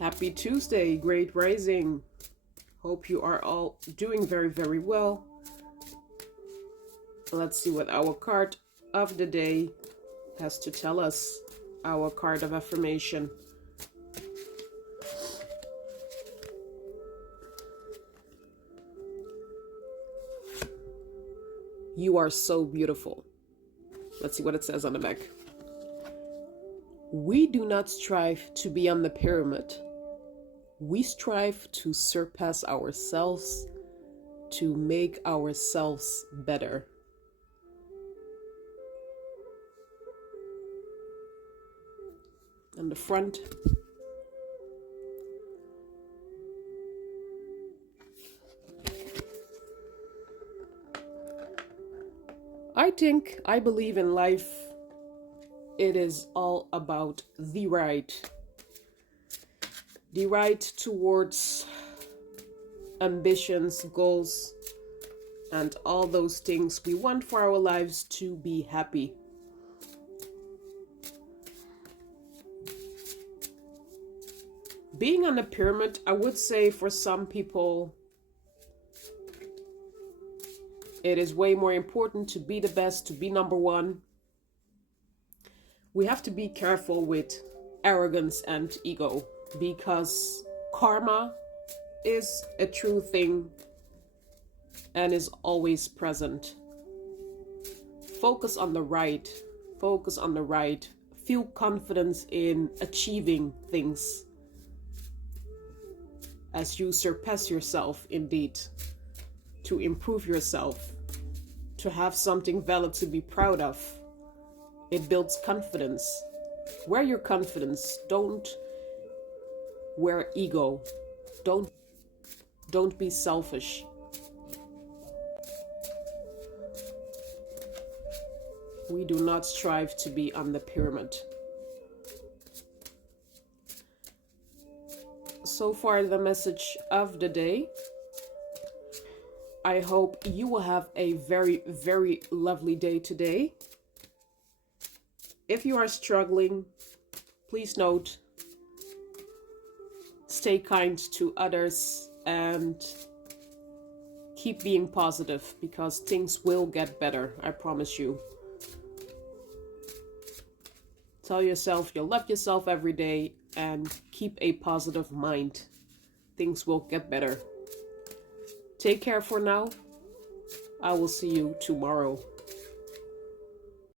Happy Tuesday, great rising. Hope you are all doing very, very well. Let's see what our card of the day has to tell us. Our card of affirmation. You are so beautiful. Let's see what it says on the back. We do not strive to be on the pyramid. We strive to surpass ourselves, to make ourselves better. On the front, I believe in life, it is all about the right towards ambitions, goals, and all those things we want for our lives to be happy. Being on a pyramid, I would say for some people, it is way more important to be the best, to be number one. We have to be careful with arrogance and ego, because karma is a true thing and is always present. Focus on the right. Feel confidence in achieving things as you surpass yourself, indeed, to improve yourself, to have something valid to be proud of. It builds confidence. Wear your confidence. Don't wear ego. Don't be selfish. We do not strive to be on the pyramid. So far, the message of the day. I hope you will have a very, very lovely day today. If you are struggling, please note, stay kind to others and keep being positive, because things will get better, I promise you. Tell yourself you love yourself every day and keep a positive mind. Things will get better. Take care for now. I will see you tomorrow.